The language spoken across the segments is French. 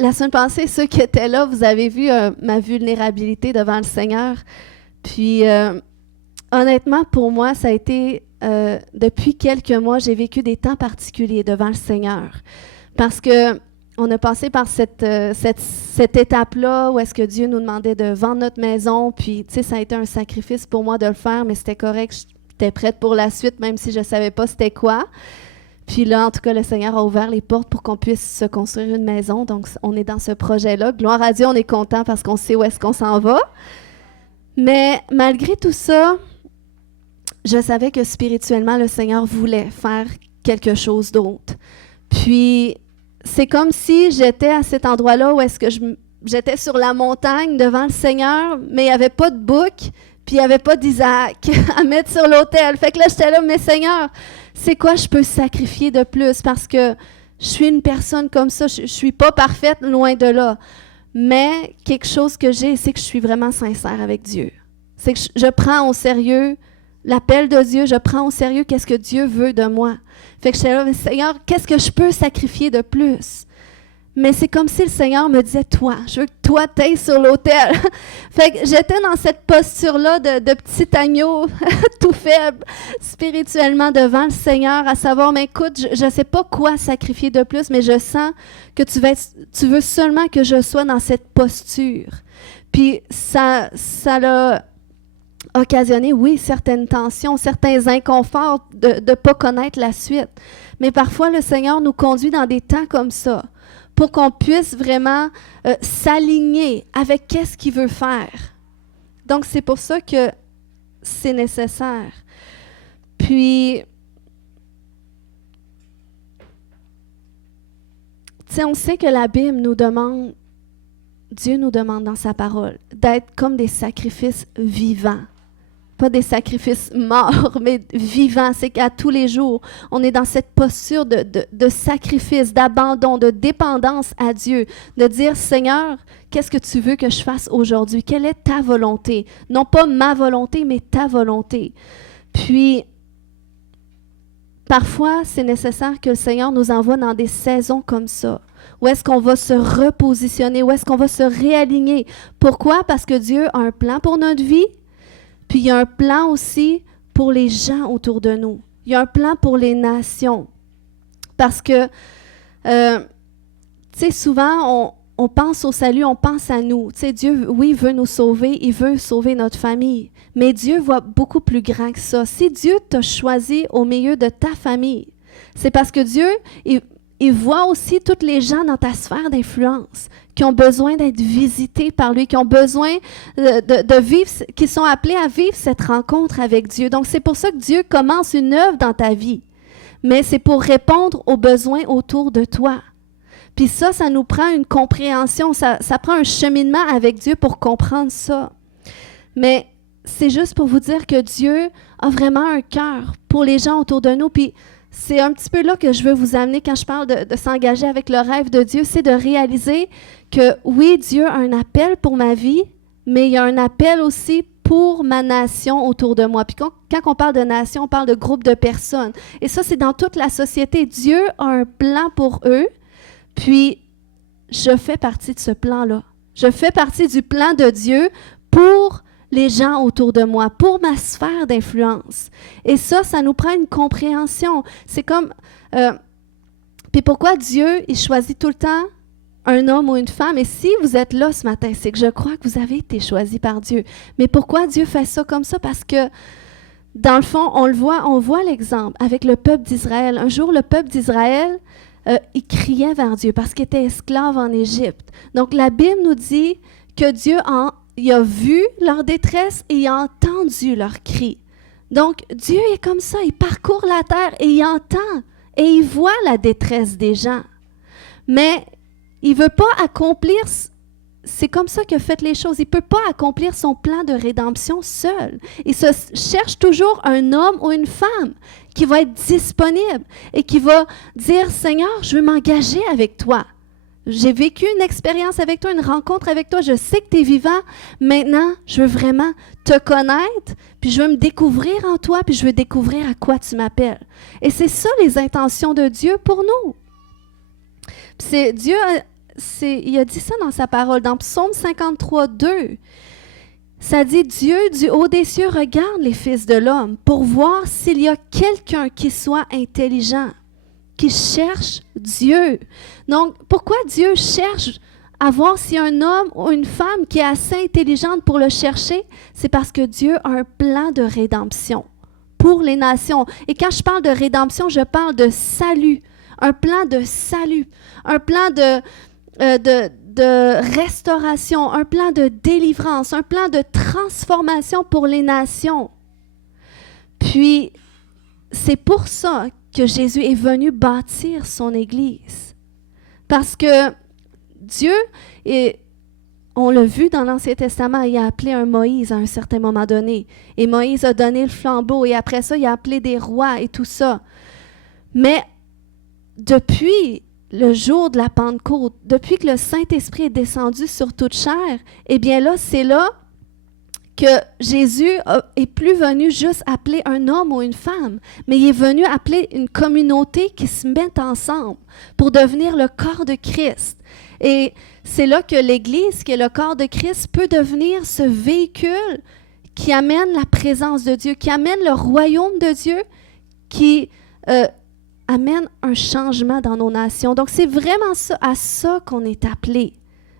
La semaine passée, ceux qui étaient là, vous avez vu ma vulnérabilité devant le Seigneur. Puis, honnêtement, pour moi, ça a été, depuis quelques mois, j'ai vécu des temps particuliers devant le Seigneur. Parce que on a passé par cette étape-là où est-ce que Dieu nous demandait de vendre notre maison. Puis, tu sais, ça a été un sacrifice pour moi de le faire, mais c'était correct. J'étais prête pour la suite, même si je ne savais pas c'était quoi. Puis là, en tout cas, le Seigneur a ouvert les portes pour qu'on puisse se construire une maison. Donc, on est dans ce projet-là. Gloire à Dieu, on est content parce qu'on sait où est-ce qu'on s'en va. Mais malgré tout ça, je savais que spirituellement, le Seigneur voulait faire quelque chose d'autre. Puis, c'est comme si j'étais à cet endroit-là où est-ce que j'étais sur la montagne devant le Seigneur, mais il n'y avait pas de bouc, puis il n'y avait pas d'Isaac à mettre sur l'autel. Fait que là, j'étais là, mais Seigneur, c'est quoi je peux sacrifier de plus? Parce que je suis une personne comme ça, je ne suis pas parfaite, loin de là. Mais quelque chose que j'ai, c'est que je suis vraiment sincère avec Dieu. C'est que je prends au sérieux l'appel de Dieu, je prends au sérieux qu'est-ce que Dieu veut de moi. Fait que j'étais là, mais Seigneur, qu'est-ce que je peux sacrifier de plus? Mais c'est comme si le Seigneur me disait, toi, je veux que toi t'ailles sur l'autel. Fait que j'étais dans cette posture-là de petit agneau tout faible, spirituellement devant le Seigneur, à savoir, mais écoute, je ne sais pas quoi sacrifier de plus, mais je sens que tu veux seulement que je sois dans cette posture. Puis ça l'a occasionné, oui, certaines tensions, certains inconforts de ne pas connaître la suite. Mais parfois, le Seigneur nous conduit dans des temps comme ça pour qu'on puisse vraiment s'aligner avec qu'est-ce qu'il veut faire. Donc, c'est pour ça que c'est nécessaire. Puis, tu sais, on sait que la Bible nous demande, Dieu nous demande dans sa parole, d'être comme des sacrifices vivants. Pas des sacrifices morts, mais vivants. C'est qu'à tous les jours, on est dans cette posture de sacrifice, d'abandon, de dépendance à Dieu. De dire, Seigneur, qu'est-ce que tu veux que je fasse aujourd'hui? Quelle est ta volonté? Non pas ma volonté, mais ta volonté. Puis, parfois, c'est nécessaire que le Seigneur nous envoie dans des saisons comme ça. Où est-ce qu'on va se repositionner? Où est-ce qu'on va se réaligner? Pourquoi? Parce que Dieu a un plan pour notre vie. Puis il y a un plan aussi pour les gens autour de nous. Il y a un plan pour les nations. Parce que, tu sais, souvent, on pense au salut, on pense à nous. Tu sais, Dieu, oui, veut nous sauver, il veut sauver notre famille. Mais Dieu voit beaucoup plus grand que ça. Si Dieu t'a choisi au milieu de ta famille, c'est parce que Dieu, il voit aussi tous les gens dans ta sphère d'influence qui ont besoin d'être visités par lui, qui ont besoin de vivre, qui sont appelés à vivre cette rencontre avec Dieu. Donc, c'est pour ça que Dieu commence une œuvre dans ta vie. Mais c'est pour répondre aux besoins autour de toi. Puis ça nous prend une compréhension, ça prend un cheminement avec Dieu pour comprendre ça. Mais c'est juste pour vous dire que Dieu a vraiment un cœur pour les gens autour de nous. Puis c'est un petit peu là que je veux vous amener quand je parle de s'engager avec le rêve de Dieu, c'est de réaliser que oui, Dieu a un appel pour ma vie, mais il y a un appel aussi pour ma nation autour de moi. Puis quand on parle de nation, on parle de groupe de personnes. Et ça, c'est dans toute la société. Dieu a un plan pour eux, puis je fais partie de ce plan-là. Je fais partie du plan de Dieu pour les gens autour de moi, pour ma sphère d'influence. Et ça nous prend une compréhension. C'est comme... puis pourquoi Dieu, il choisit tout le temps un homme ou une femme? Et si vous êtes là ce matin, c'est que je crois que vous avez été choisi par Dieu. Mais pourquoi Dieu fait ça comme ça? Parce que, dans le fond, on voit l'exemple avec le peuple d'Israël. Un jour, le peuple d'Israël, il criait vers Dieu parce qu'il était esclave en Égypte. Donc, la Bible nous dit que Dieu il a vu leur détresse et il a entendu leurs cris. Donc, Dieu est comme ça, il parcourt la terre et il entend et il voit la détresse des gens. Mais il ne veut pas accomplir, c'est comme ça qu'il a fait les choses, il ne peut pas accomplir son plan de rédemption seul. Il se cherche toujours un homme ou une femme qui va être disponible et qui va dire, Seigneur, je veux m'engager avec toi. J'ai vécu une expérience avec toi, une rencontre avec toi. Je sais que tu es vivant. Maintenant, je veux vraiment te connaître, puis je veux me découvrir en toi, puis je veux découvrir à quoi tu m'appelles. Et c'est ça les intentions de Dieu pour nous. Dieu il a dit ça dans sa parole, dans Psaume 53, 2. Ça dit, Dieu du haut des cieux regarde les fils de l'homme pour voir s'il y a quelqu'un qui soit intelligent, qui cherche Dieu. Donc, pourquoi Dieu cherche à voir s'il y a un homme ou une femme qui est assez intelligente pour le chercher? C'est parce que Dieu a un plan de rédemption pour les nations. Et quand je parle de rédemption, je parle de salut, un plan de salut, un plan de restauration, un plan de délivrance, un plan de transformation pour les nations. Puis, c'est pour ça que Jésus est venu bâtir son Église. Parce que Dieu, on l'a vu dans l'Ancien Testament, il a appelé un Moïse à un certain moment donné. Et Moïse a donné le flambeau et après ça, il a appelé des rois et tout ça. Mais depuis le jour de la Pentecôte, depuis que le Saint-Esprit est descendu sur toute chair, eh bien là, c'est là que Jésus est plus venu juste appeler un homme ou une femme, mais il est venu appeler une communauté qui se met ensemble pour devenir le corps de Christ. Et c'est là que l'Église, qui est le corps de Christ, peut devenir ce véhicule qui amène la présence de Dieu, qui amène le royaume de Dieu, qui amène un changement dans nos nations. Donc, c'est vraiment à ça qu'on est appelé.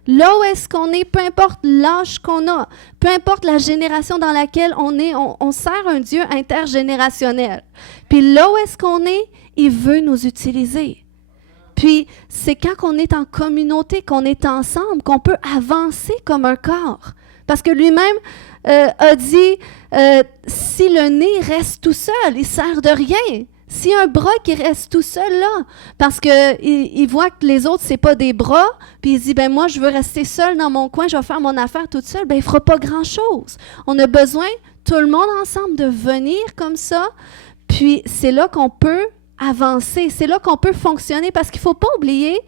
Là où est-ce qu'on est, peu importe l'âge qu'on a, peu importe la génération dans laquelle on est, on sert un Dieu intergénérationnel. Puis là où est-ce qu'on est, il veut nous utiliser. Puis c'est quand on est en communauté, qu'on est ensemble, qu'on peut avancer comme un corps. Parce que lui-même a dit, si le nez reste tout seul, il ne sert de rien. S'il y a un bras qui reste tout seul là, parce qu'il voit que les autres, ce n'est pas des bras, puis il dit, ben moi, je veux rester seul dans mon coin, je vais faire mon affaire toute seule, ben il ne fera pas grand-chose. On a besoin, tout le monde ensemble, de venir comme ça, puis c'est là qu'on peut avancer, c'est là qu'on peut fonctionner, parce qu'il ne faut pas oublier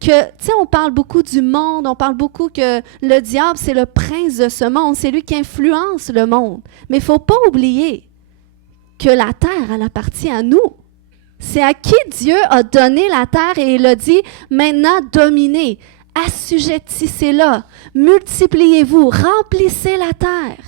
que, tu sais, on parle beaucoup du monde, on parle beaucoup que le diable, c'est le prince de ce monde, c'est lui qui influence le monde. Mais il ne faut pas oublier que la terre, elle appartient à nous. C'est à qui Dieu a donné la terre et il a dit, maintenant dominez, assujettissez-la, multipliez-vous, remplissez la terre.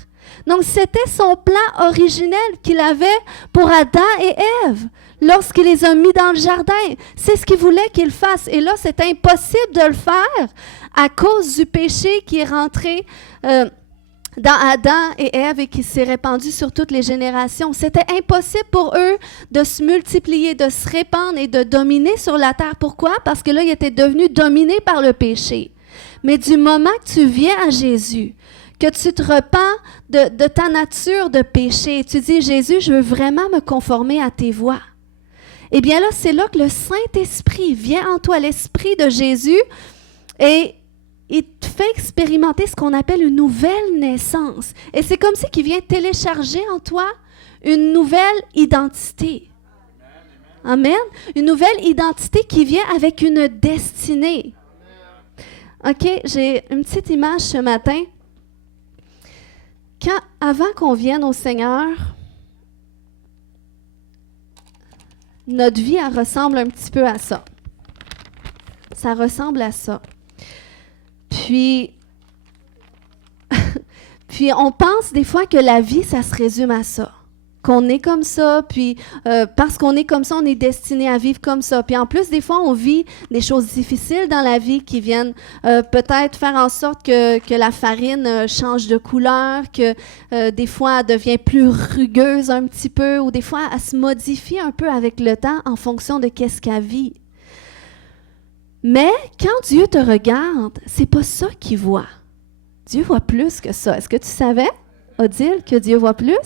Donc, c'était son plan originel qu'il avait pour Adam et Ève lorsqu'il les a mis dans le jardin. C'est ce qu'il voulait qu'ils fassent. Et là, c'est impossible de le faire à cause du péché qui est rentré dans Adam et Ève et qui s'est répandu sur toutes les générations. C'était impossible pour eux de se multiplier, de se répandre et de dominer sur la terre. Pourquoi? Parce que là, ils étaient devenus dominés par le péché. Mais du moment que tu viens à Jésus, que tu te repens de ta nature de péché, tu dis, Jésus, je veux vraiment me conformer à tes voies. Eh bien là, c'est là que le Saint-Esprit vient en toi, l'Esprit de Jésus, et il te fait expérimenter ce qu'on appelle une nouvelle naissance. Et c'est comme si qu'il vient télécharger en toi une nouvelle identité. Amen. Une nouvelle identité qui vient avec une destinée. OK, j'ai une petite image ce matin. Avant qu'on vienne au Seigneur, notre vie, elle ressemble un petit peu à ça. Ça ressemble à ça. Puis on pense des fois que la vie, ça se résume à ça. Qu'on est comme ça, puis parce qu'on est comme ça, on est destiné à vivre comme ça. Puis en plus, des fois, on vit des choses difficiles dans la vie qui viennent peut-être faire en sorte que la farine change de couleur, que des fois, elle devient plus rugueuse un petit peu, ou des fois, elle se modifie un peu avec le temps en fonction de qu'est-ce qu'elle vit. Mais quand Dieu te regarde, c'est pas ça qu'il voit. Dieu voit plus que ça. Est-ce que tu savais, Odile, que Dieu voit plus?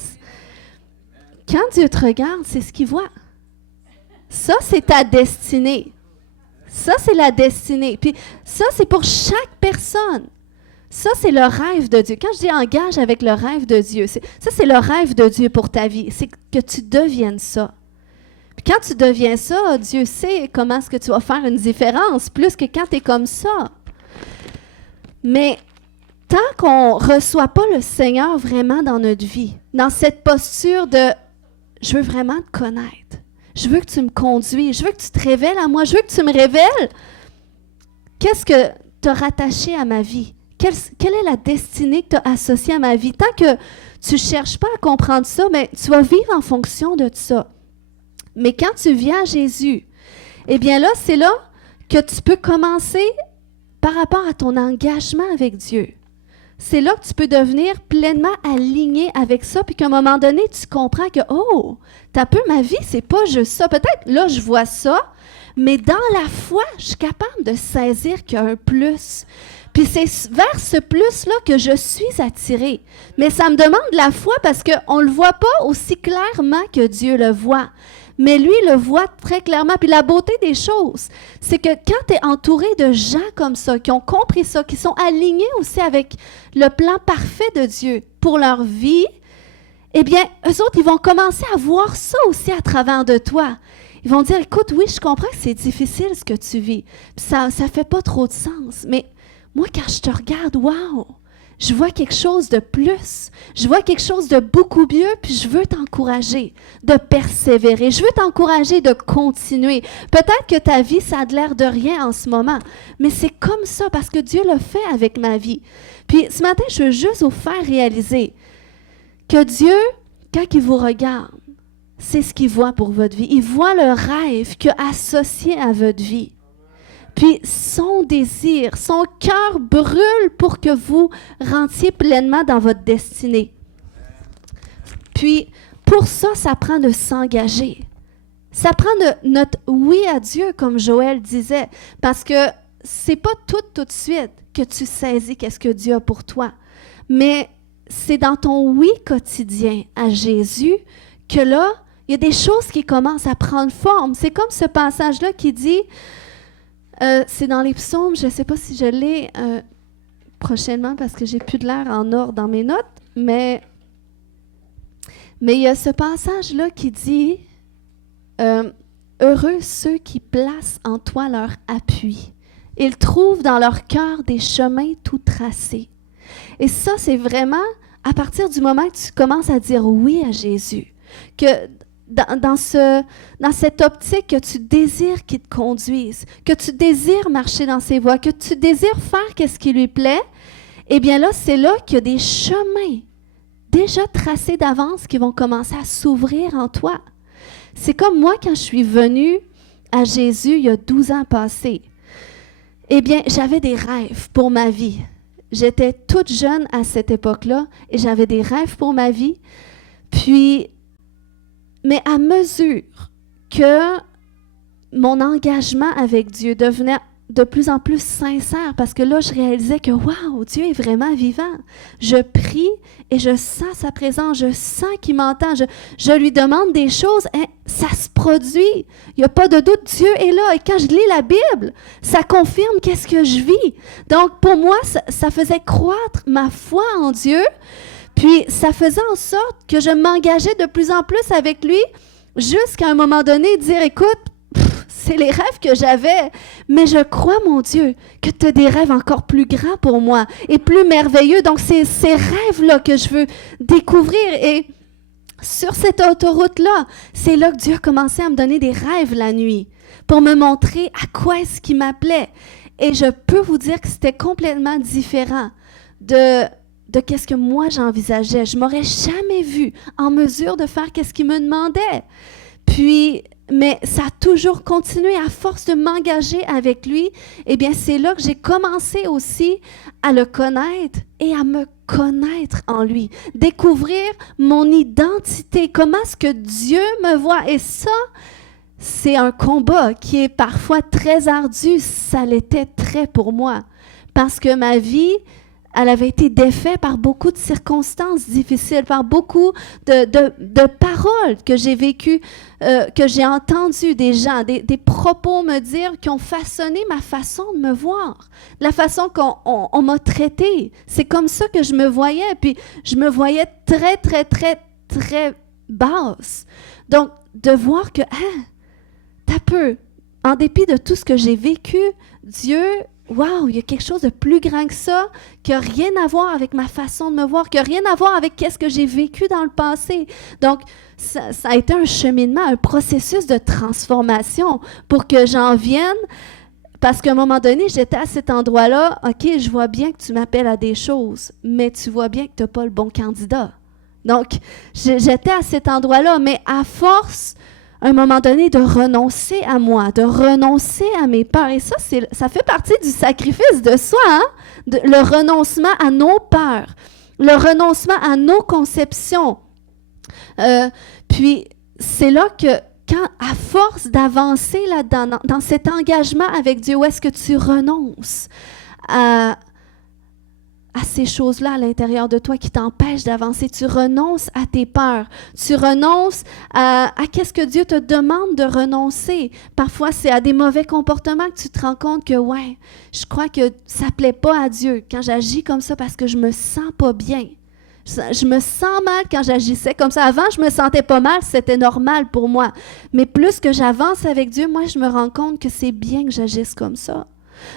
Quand Dieu te regarde, c'est ce qu'il voit. Ça, c'est ta destinée. Ça, c'est la destinée. Puis ça, c'est pour chaque personne. Ça, c'est le rêve de Dieu. Quand je dis engage avec le rêve de Dieu, ça, c'est le rêve de Dieu pour ta vie. C'est que tu deviennes ça. Puis quand tu deviens ça, Dieu sait comment est-ce que tu vas faire une différence, plus que quand tu es comme ça. Mais tant qu'on ne reçoit pas le Seigneur vraiment dans notre vie, dans cette posture de « je veux vraiment te connaître, je veux que tu me conduis, je veux que tu te révèles à moi, je veux que tu me révèles Qu'est-ce que tu as rattaché à ma vie? Quelle est la destinée que tu as associée à ma vie? Tant que tu ne cherches pas à comprendre ça, mais tu vas vivre en fonction de ça. Mais quand tu viens à Jésus, eh bien là, c'est là que tu peux commencer par rapport à ton engagement avec Dieu. C'est là que tu peux devenir pleinement aligné avec ça, puis qu'à un moment donné, tu comprends que, oh, t'as peu ma vie, c'est pas juste ça. Peut-être, là, je vois ça, mais dans la foi, je suis capable de saisir qu'il y a un plus. Puis c'est vers ce plus-là que je suis attirée. Mais ça me demande de la foi parce qu'on ne le voit pas aussi clairement que Dieu le voit. Mais lui le voit très clairement. Puis la beauté des choses, c'est que quand tu es entouré de gens comme ça, qui ont compris ça, qui sont alignés aussi avec le plan parfait de Dieu pour leur vie, eh bien, eux autres, ils vont commencer à voir ça aussi à travers de toi. Ils vont dire, écoute, oui, je comprends que c'est difficile ce que tu vis. Puis ça ne fait pas trop de sens. Mais moi, quand je te regarde, wow! Je vois quelque chose de plus. Je vois quelque chose de beaucoup mieux, puis je veux t'encourager de persévérer. Je veux t'encourager de continuer. Peut-être que ta vie, ça a l'air de rien en ce moment, mais c'est comme ça parce que Dieu l'a fait avec ma vie. Puis ce matin, je veux juste vous faire réaliser que Dieu, quand il vous regarde, c'est ce qu'il voit pour votre vie. Il voit le rêve qu'il a associé à votre vie. Puis son désir, son cœur brûle pour que vous rentriez pleinement dans votre destinée. Puis pour ça, ça prend de s'engager. Ça prend notre oui à Dieu, comme Joël disait, parce que c'est pas tout de suite que tu saisis qu'est-ce que Dieu a pour toi. Mais c'est dans ton oui quotidien à Jésus que là, il y a des choses qui commencent à prendre forme. C'est comme ce passage-là qui dit... c'est dans les psaumes, je ne sais pas si je l'ai prochainement parce que j'ai plus de l'air en ordre dans mes notes, mais il y a ce passage-là qui dit heureux ceux qui placent en toi leur appui. Ils trouvent dans leur cœur des chemins tout tracés. Et ça, c'est vraiment à partir du moment que tu commences à dire oui à Jésus, que dans cette optique que tu désires qu'il te conduise, que tu désires marcher dans ses voies, que tu désires faire ce qui lui plaît, eh bien là, c'est là qu'il y a des chemins déjà tracés d'avance qui vont commencer à s'ouvrir en toi. C'est comme moi quand je suis venue à Jésus il y a 12 ans passés. Eh bien, j'avais des rêves pour ma vie. J'étais toute jeune à cette époque-là et j'avais des rêves pour ma vie. Puis, mais à mesure que mon engagement avec Dieu devenait de plus en plus sincère, parce que là, je réalisais que, waouh, Dieu est vraiment vivant. Je prie et je sens sa présence, je sens qu'il m'entend, je lui demande des choses, hein, ça se produit. Il n'y a pas de doute, Dieu est là. Et quand je lis la Bible, ça confirme qu'est-ce que je vis. Donc, pour moi, ça faisait croître ma foi en Dieu. Puis, ça faisait en sorte que je m'engageais de plus en plus avec lui, jusqu'à un moment donné, dire, écoute, c'est les rêves que j'avais, mais je crois, mon Dieu, que tu as des rêves encore plus grands pour moi et plus merveilleux. Donc, c'est ces rêves-là que je veux découvrir. Et sur cette autoroute-là, c'est là que Dieu a commencé à me donner des rêves la nuit pour me montrer à quoi est-ce qu'il m'appelait. Et je peux vous dire que c'était complètement différent de qu'est-ce que moi j'envisageais. Je ne m'aurais jamais vue en mesure de faire qu'est-ce qu'il me demandait. Puis, mais ça a toujours continué à force de m'engager avec lui. Eh bien, c'est là que j'ai commencé aussi à le connaître et à me connaître en lui. Découvrir mon identité, comment est-ce que Dieu me voit. Et ça, c'est un combat qui est parfois très ardu. Ça l'était très pour moi. Parce que ma vie, elle avait été défaite par beaucoup de circonstances difficiles, par beaucoup de paroles que j'ai vécues, que j'ai entendues des gens, des propos me dire qui ont façonné ma façon de me voir, la façon qu'on m'a traitée. C'est comme ça que je me voyais, puis je me voyais très, très, très, très basse. Donc, de voir que, t'as peu, en dépit de tout ce que j'ai vécu, Dieu... Wow, il y a quelque chose de plus grand que ça, qui n'a rien à voir avec ma façon de me voir, qui n'a rien à voir avec ce que j'ai vécu dans le passé. Donc, ça a été un cheminement, un processus de transformation pour que j'en vienne Parce qu'à un moment donné, j'étais à cet endroit-là, OK, je vois bien que tu m'appelles à des choses, mais tu vois bien que tu n'as pas le bon candidat. Donc, j'étais à cet endroit-là, mais à force, à un moment donné, de renoncer à moi, de renoncer à mes peurs. Et ça fait partie du sacrifice de soi, hein? Le renoncement à nos peurs, le renoncement à nos conceptions. Puis, c'est là que, quand, à force d'avancer là-dedans, dans cet engagement avec Dieu, où est-ce que tu renonces à ces choses-là à l'intérieur de toi qui t'empêchent d'avancer. Tu renonces à tes peurs. Tu renonces à qu'est-ce que Dieu te demande de renoncer. Parfois, c'est à des mauvais comportements que tu te rends compte que, ouais, je crois que ça ne plaît pas à Dieu quand j'agis comme ça parce que je me sens pas bien. Je me sens mal quand j'agissais comme ça. Avant, je me sentais pas mal, c'était normal pour moi. Mais plus que j'avance avec Dieu, moi, je me rends compte que c'est bien que j'agisse comme ça.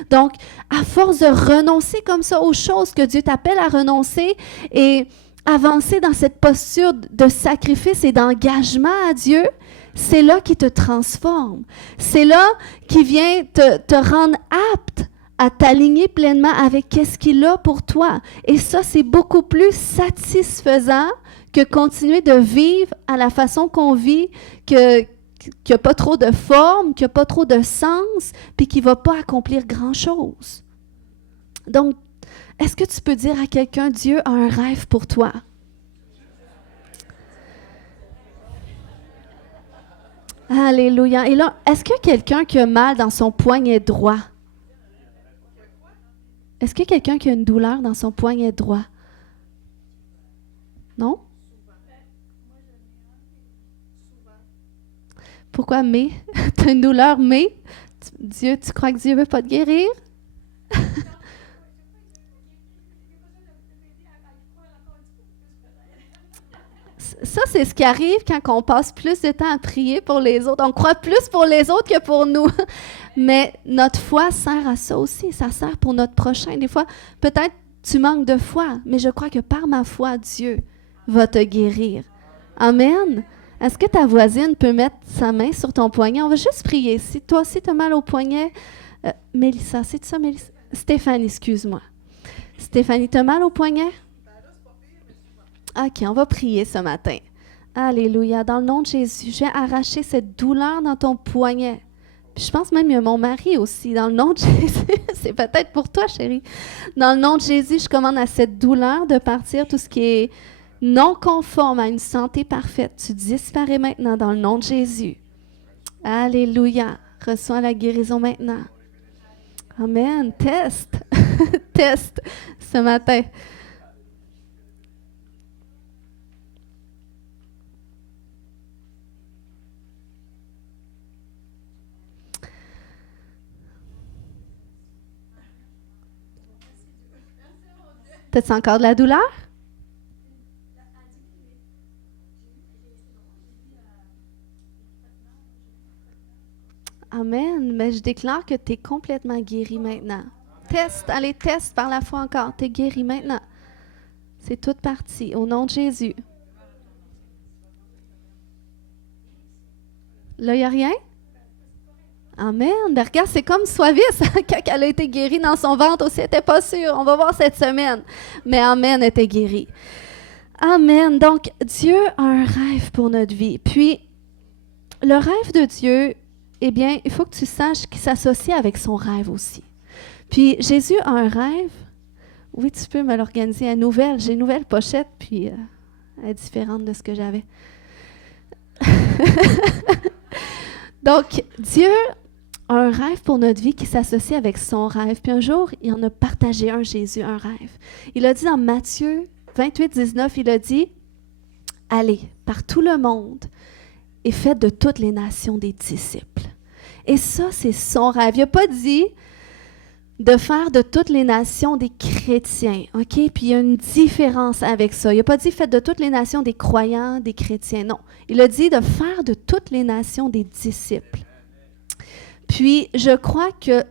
Donc, à force de renoncer comme ça aux choses que Dieu t'appelle à renoncer et avancer dans cette posture de sacrifice et d'engagement à Dieu, c'est là qu'il te transforme. C'est là qu'il vient te rendre apte à t'aligner pleinement avec qu'est-ce qu'il a pour toi. Et ça, c'est beaucoup plus satisfaisant que continuer de vivre à la façon qu'on vit, qu'il n'y a pas trop de forme, qu'il n'y a pas trop de sens, puis qui ne va pas accomplir grand-chose. Donc, est-ce que tu peux dire à quelqu'un, Dieu a un rêve pour toi? Alléluia. Et là, est-ce qu'il y a quelqu'un qui a mal dans son poignet droit? Est-ce qu'il y a quelqu'un qui a une douleur dans son poignet droit? Non? Pourquoi mais? Tu as une douleur mais? Dieu, tu crois que Dieu ne veut pas te guérir? Ça, c'est ce qui arrive quand on passe plus de temps à prier pour les autres. On croit plus pour les autres que pour nous. Mais notre foi sert à ça aussi. Ça sert pour notre prochain. Des fois, peut-être tu manques de foi, mais je crois que par ma foi, Dieu va te guérir. Amen. Est-ce que ta voisine peut mettre sa main sur ton poignet? On va juste prier. Si toi aussi tu as mal au poignet, Mélissa, c'est ça, Mélissa? Stéphanie, excuse-moi. Stéphanie, tu as mal au poignet? OK, on va prier ce matin. Alléluia. Dans le nom de Jésus, je viens arracher cette douleur dans ton poignet. Puis je pense même qu'il y a mon mari aussi. Dans le nom de Jésus, c'est peut-être pour toi, chérie. Dans le nom de Jésus, je commande à cette douleur de partir, tout ce qui est non conforme à une santé parfaite. Tu disparais maintenant dans le nom de Jésus. Alléluia. Reçois la guérison maintenant. Amen. Test. Test ce matin. T'as-tu encore de la douleur? Amen. Mais je déclare que tu es complètement guéri maintenant. Teste, allez, teste par la foi encore. Tu es guéri maintenant. C'est toute partie. Au nom de Jésus. Là, il n'y a rien? Amen. Ben, regarde, c'est comme Soavis, quand elle a été guérie dans son ventre aussi, elle n'était pas sûre. On va voir cette semaine. Mais Amen, elle était guérie. Amen. Donc, Dieu a un rêve pour notre vie. Puis, le rêve de Dieu, eh bien, il faut que tu saches qu'il s'associe avec son rêve aussi. Puis, Jésus a un rêve. Oui, tu peux me l'organiser à nouvelle. J'ai une nouvelle pochette, puis elle est différente de ce que j'avais. Donc, Dieu a un rêve pour notre vie qui s'associe avec son rêve. Puis un jour, il en a partagé un, Jésus, un rêve. Il a dit dans Matthieu 28, 19, il a dit « Allez par tout le monde et faites de toutes les nations des disciples. » Et ça, c'est son rêve. Il n'a pas dit de faire de toutes les nations des chrétiens, OK? Puis il y a une différence avec ça. Il n'a pas dit « faites de toutes les nations des croyants, des chrétiens ». Non, il a dit de faire de toutes les nations des disciples. Puis je crois que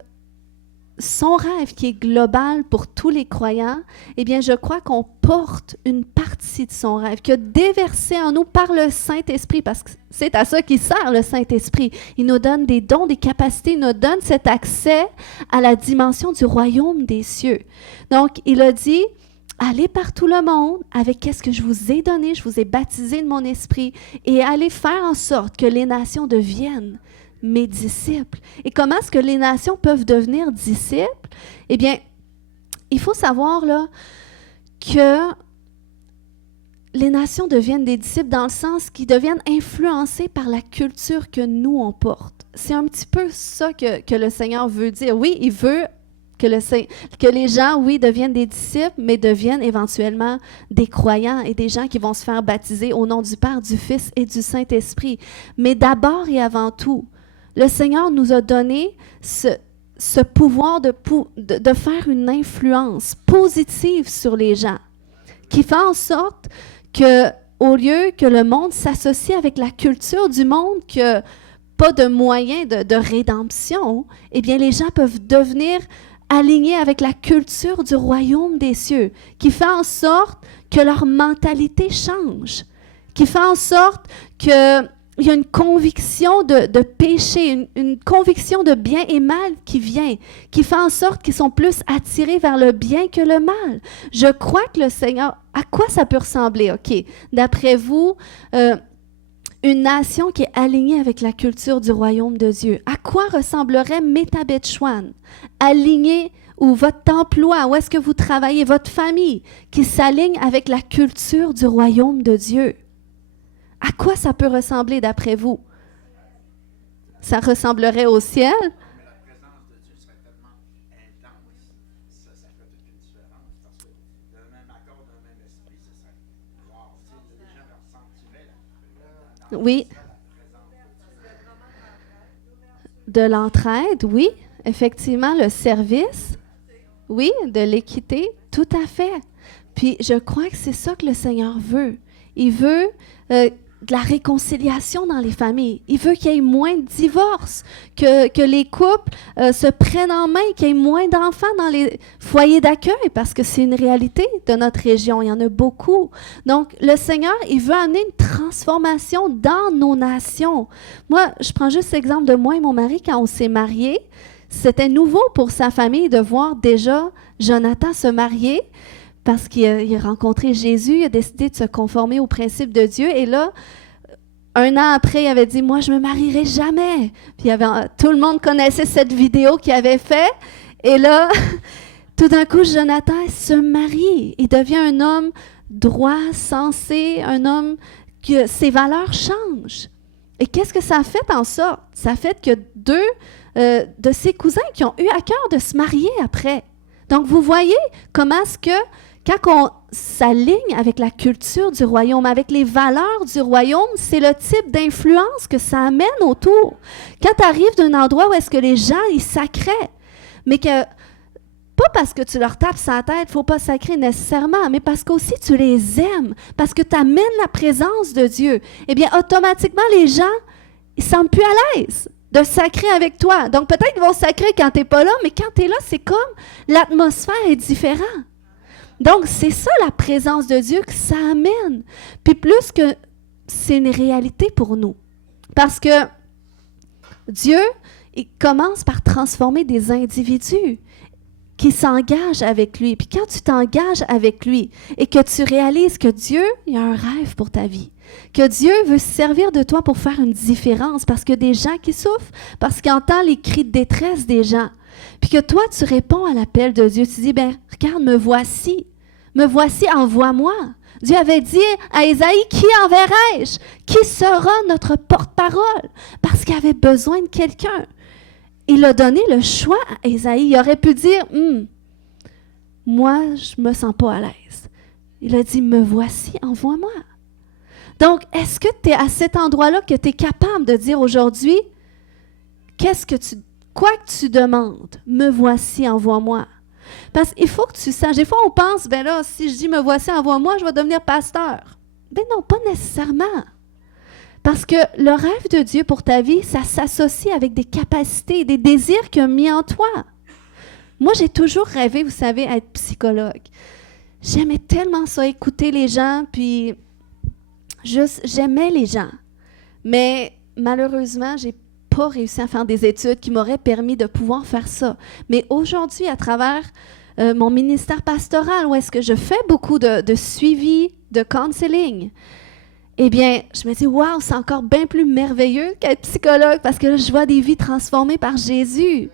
son rêve qui est global pour tous les croyants, eh bien, je crois qu'on porte une partie de son rêve, qu'il a déversé en nous par le Saint-Esprit, parce que c'est à ça qu'il sert, le Saint-Esprit. Il nous donne des dons, des capacités, il nous donne cet accès à la dimension du royaume des cieux. Donc, il a dit, allez par tout le monde avec qu'est-ce que je vous ai donné, je vous ai baptisé de mon esprit, et allez faire en sorte que les nations deviennent mes disciples. Et comment est-ce que les nations peuvent devenir disciples? Eh bien, il faut savoir là, que les nations deviennent des disciples dans le sens qu'ils deviennent influencés par la culture que nous, on porte. C'est un petit peu ça que le Seigneur veut dire. Oui, il veut que les gens, oui, deviennent des disciples, mais deviennent éventuellement des croyants et des gens qui vont se faire baptiser au nom du Père, du Fils et du Saint-Esprit. Mais d'abord et avant tout, le Seigneur nous a donné ce pouvoir de faire une influence positive sur les gens, qui fait en sorte que, au lieu que le monde s'associe avec la culture du monde, que pas de moyens de rédemption, eh bien, les gens peuvent devenir alignés avec la culture du royaume des cieux, qui fait en sorte que leur mentalité change, qui fait en sorte que il y a une conviction de péché, une conviction de bien et mal qui vient, qui fait en sorte qu'ils sont plus attirés vers le bien que le mal. Je crois que le Seigneur, à quoi ça peut ressembler? OK, d'après vous, une nation qui est alignée avec la culture du royaume de Dieu, à quoi ressemblerait Métabetchouan? Alignée, ou votre emploi, où est-ce que vous travaillez, votre famille, qui s'aligne avec la culture du royaume de Dieu. À quoi ça peut ressembler d'après vous? Ça ressemblerait au ciel? Mais la présence de Dieu serait tellement intense, ça ferait toute une différence. Parce que d'un même accord, d'un même esprit, ce serait wow, les gens ressentiraient oui. De l'entraide, oui. Effectivement, le service, oui, de l'équité, tout à fait. Puis je crois que c'est ça que le Seigneur veut. Il veut de la réconciliation dans les familles. Il veut qu'il y ait moins de divorces, que les couples se prennent en main, qu'il y ait moins d'enfants dans les foyers d'accueil, parce que c'est une réalité de notre région. Il y en a beaucoup. Donc, le Seigneur, il veut amener une transformation dans nos nations. Moi, je prends juste l'exemple de moi et mon mari quand on s'est mariés. C'était nouveau pour sa famille de voir déjà Jonathan se marier, parce qu'il a rencontré Jésus, il a décidé de se conformer aux principes de Dieu. Et là, un an après, il avait dit « Moi, je ne me marierai jamais ». Puis tout le monde connaissait cette vidéo qu'il avait faite. Et là, tout d'un coup, Jonathan se marie. Il devient un homme droit, sensé, un homme que ses valeurs changent. Et qu'est-ce que ça a fait en sorte? Ça a fait que deux de ses cousins qui ont eu à cœur de se marier après. Donc, vous voyez comment est-ce que quand on s'aligne avec la culture du royaume, avec les valeurs du royaume, c'est le type d'influence que ça amène autour. Quand tu arrives d'un endroit où est-ce que les gens, ils sacraient, mais que, pas parce que tu leur tapes sa tête, il ne faut pas sacrer nécessairement, mais parce qu'aussi tu les aimes, parce que tu amènes la présence de Dieu, eh bien, automatiquement, les gens, ils ne se sentent plus à l'aise de sacrer avec toi. Donc, peut-être qu'ils vont sacrer quand tu n'es pas là, mais quand tu es là, c'est comme l'atmosphère est différente. Donc, c'est ça la présence de Dieu que ça amène. Puis plus que c'est une réalité pour nous. Parce que Dieu, il commence par transformer des individus qui s'engagent avec lui. Puis quand tu t'engages avec lui et que tu réalises que Dieu, il a un rêve pour ta vie, que Dieu veut se servir de toi pour faire une différence, parce qu'il y a des gens qui souffrent, parce qu'il entend les cris de détresse des gens, puis que toi, tu réponds à l'appel de Dieu. Tu dis, ben regarde, me voici, envoie-moi. Dieu avait dit à Ésaïe, qui enverrai-je? Qui sera notre porte-parole? Parce qu'il avait besoin de quelqu'un. Il a donné le choix à Ésaïe. Il aurait pu dire, moi, je ne me sens pas à l'aise. Il a dit, me voici, envoie-moi. Donc, est-ce que tu es à cet endroit-là que tu es capable de dire aujourd'hui, quoi que tu demandes, me voici, envoie-moi. Parce qu'il faut que tu saches. Des fois, on pense, ben là, si je dis me voici, envoie-moi, je vais devenir pasteur. Ben non, pas nécessairement. Parce que le rêve de Dieu pour ta vie, ça s'associe avec des capacités, des désirs qu'il a mis en toi. Moi, j'ai toujours rêvé, vous savez, être psychologue. J'aimais tellement ça, écouter les gens, puis juste, j'aimais les gens. Mais malheureusement, j'ai pas réussi à faire des études qui m'auraient permis de pouvoir faire ça. Mais aujourd'hui, à travers mon ministère pastoral, où est-ce que je fais beaucoup de suivi, de counseling, eh bien, je me dis, waouh, c'est encore bien plus merveilleux qu'être psychologue parce que là, je vois des vies transformées par Jésus.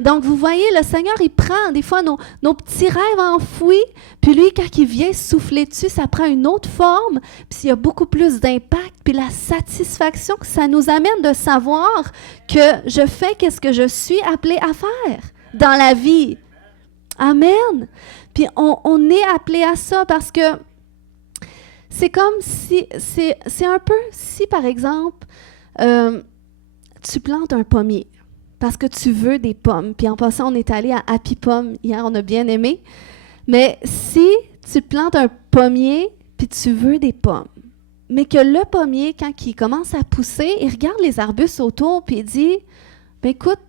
Donc, vous voyez, le Seigneur, il prend des fois nos petits rêves enfouis, puis lui, quand il vient souffler dessus, ça prend une autre forme, puis il y a beaucoup plus d'impact, puis la satisfaction que ça nous amène de savoir que je fais qu'est-ce que je suis appelé à faire dans la vie. Amen. Puis on est appelé à ça parce que c'est comme si, c'est un peu si, par exemple, tu plantes un pommier. Parce que tu veux des pommes. Puis en passant, on est allé à Happy Pomme hier, on a bien aimé. Mais si tu plantes un pommier, puis tu veux des pommes, mais que le pommier, quand il commence à pousser, il regarde les arbustes autour, puis il dit, « Ben écoute,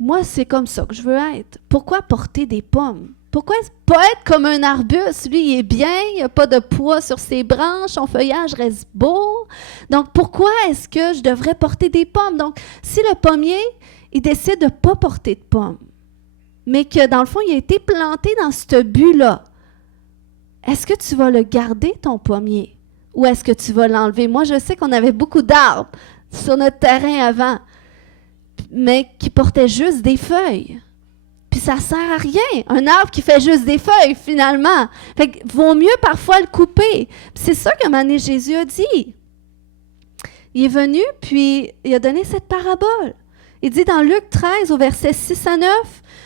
moi, c'est comme ça que je veux être. Pourquoi porter des pommes? Pourquoi pas être comme un arbuste? Lui, il est bien, il n'y a pas de poids sur ses branches, son feuillage reste beau. Donc, pourquoi est-ce que je devrais porter des pommes? Donc, si le pommier, il décide de ne pas porter de pommes, mais que dans le fond, il a été planté dans ce but-là, est-ce que tu vas le garder, ton pommier, ou est-ce que tu vas l'enlever? Moi, je sais qu'on avait beaucoup d'arbres sur notre terrain avant, mais qui portaient juste des feuilles. Puis ça ne sert à rien, un arbre qui fait juste des feuilles, finalement. Fait que vaut mieux parfois le couper. Puis c'est ça que Mané Jésus a dit. Il est venu, puis il a donné cette parabole. Il dit dans Luc 13, au verset 6 à 9,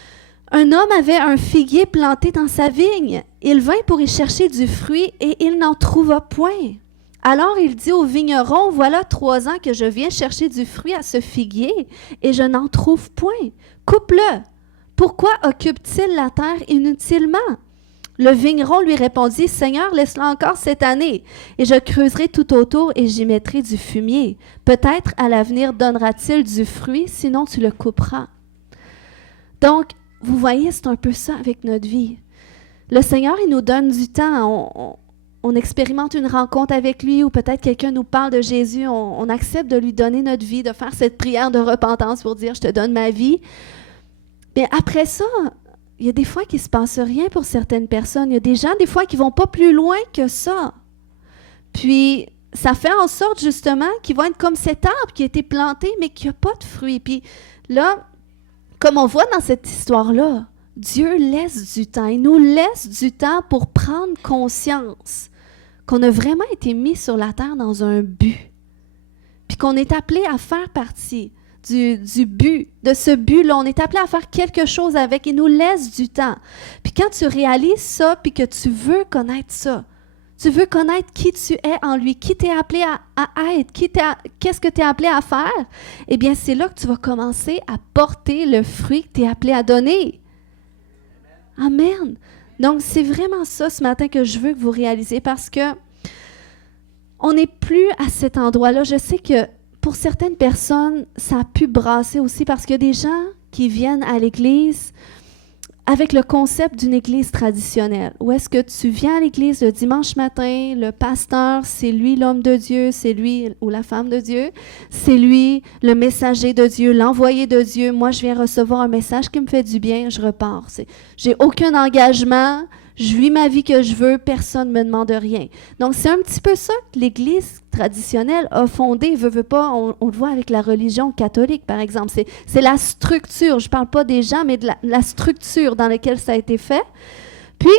« Un homme avait un figuier planté dans sa vigne. Il vint pour y chercher du fruit et il n'en trouva point. Alors il dit au vigneron, « Voilà 3 ans que je viens chercher du fruit à ce figuier et je n'en trouve point. Coupe-le. Pourquoi occupe-t-il la terre inutilement? » Le vigneron lui répondit, « Seigneur, laisse-le encore cette année, et je creuserai tout autour et j'y mettrai du fumier. Peut-être à l'avenir donnera-t-il du fruit, sinon tu le couperas. » Donc, vous voyez, c'est un peu ça avec notre vie. Le Seigneur, il nous donne du temps. On expérimente une rencontre avec lui ou peut-être quelqu'un nous parle de Jésus. On accepte de lui donner notre vie, de faire cette prière de repentance pour dire « Je te donne ma vie. » Mais après ça, il y a des fois qu'il ne se passe rien pour certaines personnes. Il y a des gens, des fois, qui ne vont pas plus loin que ça. Puis, ça fait en sorte, justement, qu'ils vont être comme cet arbre qui a été planté, mais qui n'a pas de fruits. Puis là, comme on voit dans cette histoire-là, Dieu laisse du temps. Il nous laisse du temps pour prendre conscience qu'on a vraiment été mis sur la terre dans un but. Puis qu'on est appelé à faire partie du but, de ce but-là. On est appelé à faire quelque chose avec. Il nous laisse du temps. Puis quand tu réalises ça, puis que tu veux connaître ça, tu veux connaître qui tu es en lui, qui t'es appelé à être, qu'est-ce que tu es appelé à faire, eh bien, c'est là que tu vas commencer à porter le fruit que tu es appelé à donner. Amen. Donc, c'est vraiment ça ce matin que je veux que vous réalisiez parce que on n'est plus à cet endroit-là. Je sais que pour certaines personnes, ça a pu brasser aussi parce qu'il y a des gens qui viennent à l'église avec le concept d'une église traditionnelle. Où est-ce que tu viens à l'église le dimanche matin, le pasteur, c'est lui l'homme de Dieu, c'est lui ou la femme de Dieu, c'est lui le messager de Dieu, l'envoyé de Dieu. Moi, je viens recevoir un message qui me fait du bien, je repars. J'ai aucun engagement, je vis ma vie que je veux, personne ne me demande rien. Donc, c'est un petit peu ça que l'Église traditionnelle a fondé, veut pas, on le voit avec la religion catholique, par exemple. C'est la structure, je ne parle pas des gens, mais de la structure dans laquelle ça a été fait. Puis,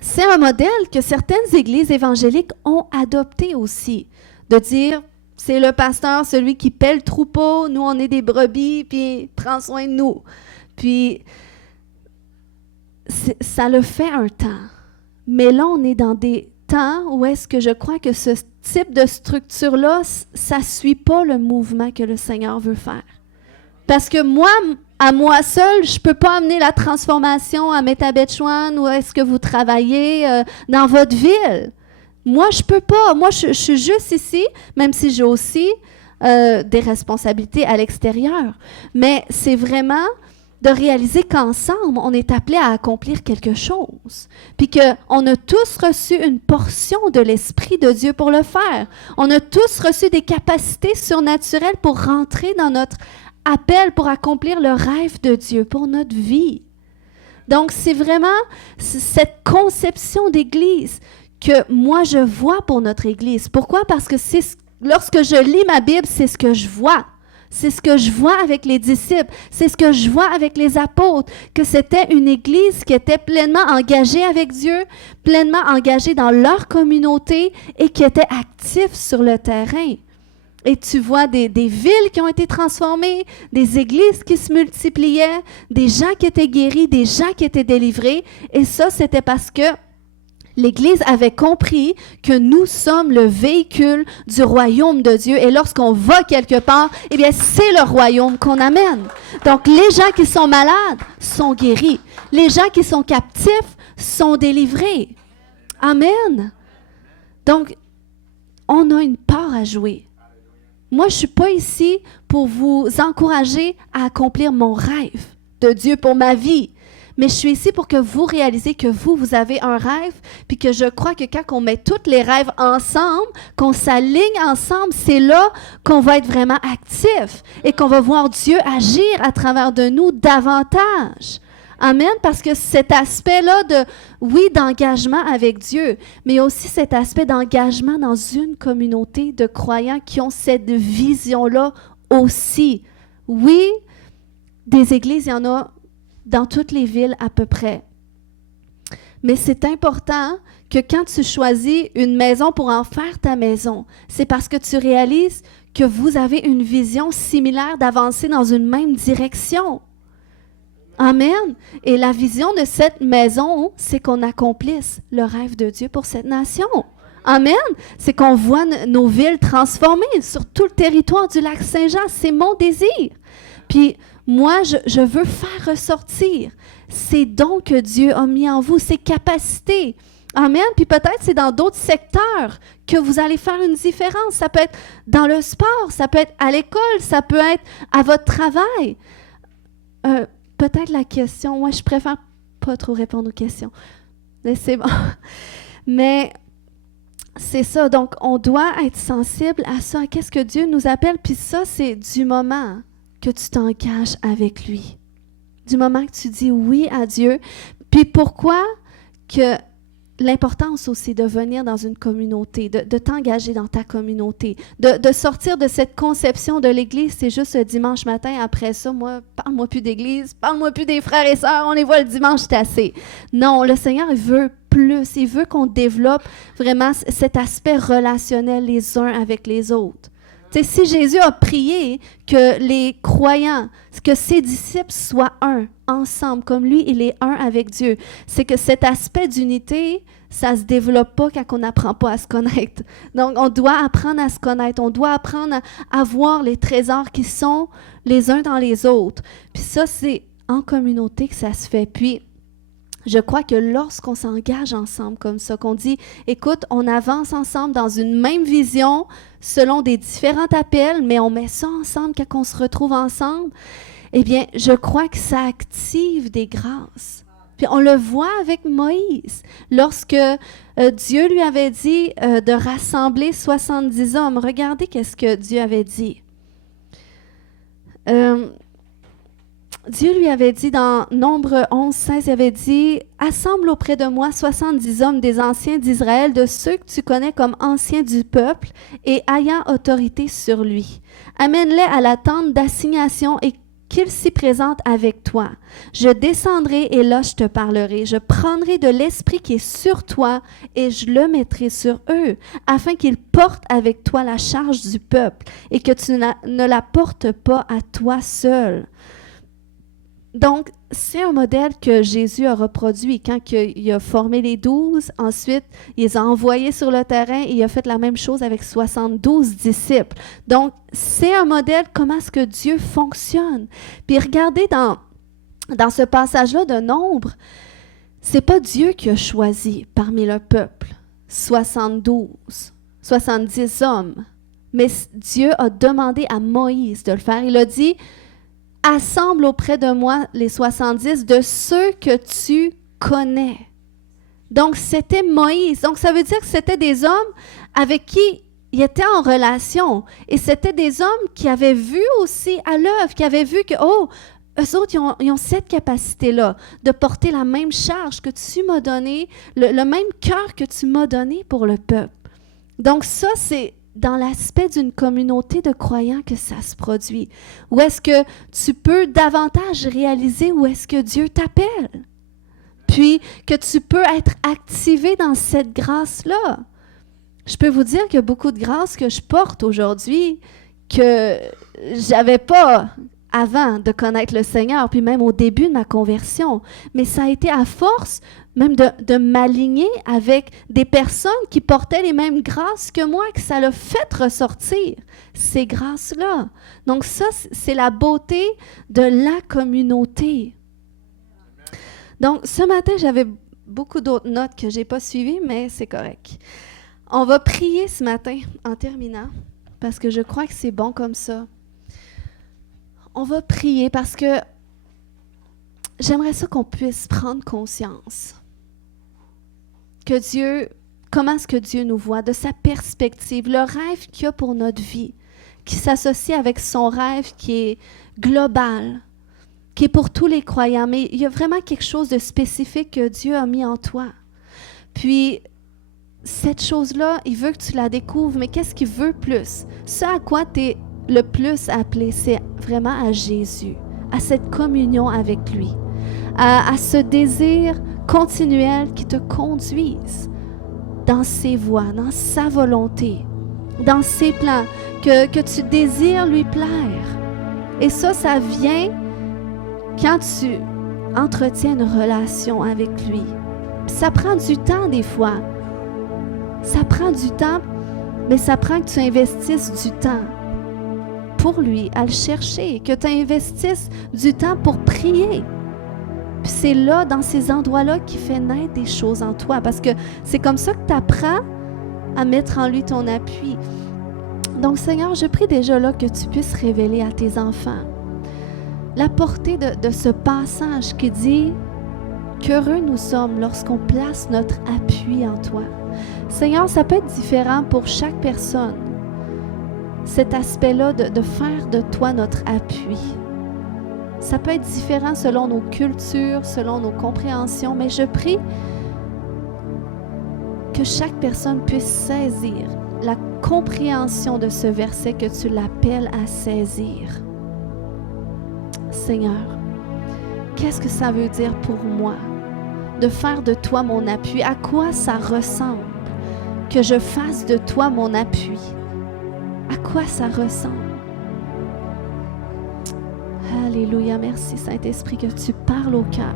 c'est un modèle que certaines églises évangéliques ont adopté aussi, de dire, c'est le pasteur, celui qui paie le troupeau, nous, on est des brebis, puis il prend soin de nous. Puis, ça le fait un temps. Mais là, on est dans des temps où est-ce que je crois que ce type de structure-là, ça ne suit pas le mouvement que le Seigneur veut faire. Parce que moi, à moi seule, je ne peux pas amener la transformation à Métabetchouan où est-ce que vous travaillez dans votre ville. Moi, je ne peux pas. Moi, je suis juste ici, même si j'ai aussi des responsabilités à l'extérieur. Mais c'est vraiment de réaliser qu'ensemble, on est appelé à accomplir quelque chose. Puis qu'on a tous reçu une portion de l'Esprit de Dieu pour le faire. On a tous reçu des capacités surnaturelles pour rentrer dans notre appel, pour accomplir le rêve de Dieu pour notre vie. Donc, c'est vraiment cette conception d'Église que moi, je vois pour notre Église. Pourquoi? Parce que lorsque je lis ma Bible, c'est ce que je vois. C'est ce que je vois avec les disciples, c'est ce que je vois avec les apôtres, que c'était une Église qui était pleinement engagée avec Dieu, pleinement engagée dans leur communauté et qui était active sur le terrain. Et tu vois des villes qui ont été transformées, des églises qui se multipliaient, des gens qui étaient guéris, des gens qui étaient délivrés. Et ça, c'était parce que l'Église avait compris que nous sommes le véhicule du royaume de Dieu. Et lorsqu'on va quelque part, eh bien, c'est le royaume qu'on amène. Donc, les gens qui sont malades sont guéris. Les gens qui sont captifs sont délivrés. Amen. Donc, on a une part à jouer. Moi, je ne suis pas ici pour vous encourager à accomplir mon rêve de Dieu pour ma vie. Mais je suis ici pour que vous réalisez que vous avez un rêve, puis que je crois que quand on met tous les rêves ensemble, qu'on s'aligne ensemble, c'est là qu'on va être vraiment actif et qu'on va voir Dieu agir à travers de nous davantage. Amen, parce que cet aspect-là d'engagement avec Dieu, mais aussi cet aspect d'engagement dans une communauté de croyants qui ont cette vision-là aussi. Oui, des églises, il y en a dans toutes les villes à peu près. Mais c'est important que quand tu choisis une maison pour en faire ta maison, c'est parce que tu réalises que vous avez une vision similaire d'avancer dans une même direction. Amen. Et la vision de cette maison, c'est qu'on accomplisse le rêve de Dieu pour cette nation. Amen. C'est qu'on voit nos villes transformées sur tout le territoire du lac Saint-Jean. C'est mon désir. Puis moi, je veux faire ressortir ces dons que Dieu a mis en vous, ces capacités. Amen. Puis peut-être c'est dans d'autres secteurs que vous allez faire une différence. Ça peut être dans le sport, ça peut être à l'école, ça peut être à votre travail. Peut-être la question, moi je préfère pas trop répondre aux questions. Mais c'est bon. Mais c'est ça, donc on doit être sensible à ça, à qu'est-ce que Dieu nous appelle. Puis ça, c'est du moment que tu t'engages avec lui. Du moment que tu dis oui à Dieu. Puis pourquoi que l'importance aussi de venir dans une communauté, de t'engager dans ta communauté, de sortir de cette conception de l'Église, c'est juste le dimanche matin, après ça, moi, parle-moi plus d'Église, parle-moi plus des frères et sœurs, on les voit le dimanche, c'est assez. Non, le Seigneur, il veut plus, il veut qu'on développe vraiment cet aspect relationnel les uns avec les autres. Tu sais, si Jésus a prié que les croyants, que ses disciples soient un, ensemble, comme lui, il est un avec Dieu, c'est que cet aspect d'unité, ça ne se développe pas quand on n'apprend pas à se connaître. Donc, on doit apprendre à se connaître, on doit apprendre à voir les trésors qui sont les uns dans les autres. Puis ça, c'est en communauté que ça se fait. Puis, je crois que lorsqu'on s'engage ensemble comme ça, qu'on dit, écoute, on avance ensemble dans une même vision selon des différents appels, mais on met ça ensemble quand on se retrouve ensemble, eh bien, je crois que ça active des grâces. Puis on le voit avec Moïse. Lorsque Dieu lui avait dit de rassembler 70 hommes, regardez qu'est-ce que Dieu avait dit. Dieu lui avait dit dans Nombre 11, 16, il avait dit « Assemble auprès de moi 70 hommes des anciens d'Israël, de ceux que tu connais comme anciens du peuple et ayant autorité sur lui. Amène-les à la tente d'assignation et qu'ils s'y présentent avec toi. Je descendrai et là je te parlerai. Je prendrai de l'esprit qui est sur toi et je le mettrai sur eux, afin qu'ils portent avec toi la charge du peuple et que tu ne la portes pas à toi seul. » Donc, c'est un modèle que Jésus a reproduit quand il a formé les 12. Ensuite, il les a envoyés sur le terrain et il a fait la même chose avec 72 disciples. Donc, c'est un modèle comment est-ce que Dieu fonctionne. Puis regardez dans ce passage-là de Nombre, c'est pas Dieu qui a choisi parmi le peuple 70 hommes, mais Dieu a demandé à Moïse de le faire. Il a dit assemble auprès de moi les 70 de ceux que tu connais. Donc, c'était Moïse. Donc, ça veut dire que c'était des hommes avec qui il était en relation. Et c'était des hommes qui avaient vu aussi à l'œuvre, qui avaient vu que, oh, eux autres, ils ont cette capacité-là de porter la même charge que tu m'as donnée, le même cœur que tu m'as donné pour le peuple. Donc ça, c'est dans l'aspect d'une communauté de croyants que ça se produit. Où est-ce que tu peux davantage réaliser où est-ce que Dieu t'appelle? Puis que tu peux être activé dans cette grâce-là. Je peux vous dire qu'il y a beaucoup de grâces que je porte aujourd'hui que j'avais pas avant de connaître le Seigneur, puis même au début de ma conversion. Mais ça a été à force même de m'aligner avec des personnes qui portaient les mêmes grâces que moi, que ça l'a fait ressortir ces grâces-là. Donc ça, c'est la beauté de la communauté. Donc ce matin, j'avais beaucoup d'autres notes que je n'ai pas suivies, mais c'est correct. On va prier ce matin en terminant, parce que je crois que c'est bon comme ça. On va prier parce que j'aimerais ça qu'on puisse prendre conscience que Dieu, comment est-ce que Dieu nous voit, de sa perspective, le rêve qu'il a pour notre vie, qui s'associe avec son rêve qui est global, qui est pour tous les croyants. Mais il y a vraiment quelque chose de spécifique que Dieu a mis en toi. Puis, cette chose-là, il veut que tu la découvres, mais qu'est-ce qu'il veut plus? Ce à quoi tu es le plus appelé, c'est vraiment à Jésus, à cette communion avec lui, à ce désir continuel qui te conduise dans ses voies, dans sa volonté, dans ses plans, que tu désires lui plaire. Et ça vient quand tu entretiens une relation avec lui. Puis ça prend du temps des fois. Ça prend du temps, mais ça prend que tu investisses du temps pour lui, à le chercher, que tu investisses du temps pour prier. Puis c'est là, dans ces endroits-là, qu'il fait naître des choses en toi, parce que c'est comme ça que tu apprends à mettre en lui ton appui. Donc, Seigneur, je prie déjà là que tu puisses révéler à tes enfants la portée de ce passage qui dit qu'heureux nous sommes lorsqu'on place notre appui en toi. Seigneur, ça peut être différent pour chaque personne, cet aspect-là de faire de toi notre appui. Ça peut être différent selon nos cultures, selon nos compréhensions, mais je prie que chaque personne puisse saisir la compréhension de ce verset que tu l'appelles à saisir. Seigneur, qu'est-ce que ça veut dire pour moi de faire de toi mon appui? À quoi ça ressemble que je fasse de toi mon appui? À quoi ça ressemble? Alléluia, merci Saint-Esprit que tu parles au cœur,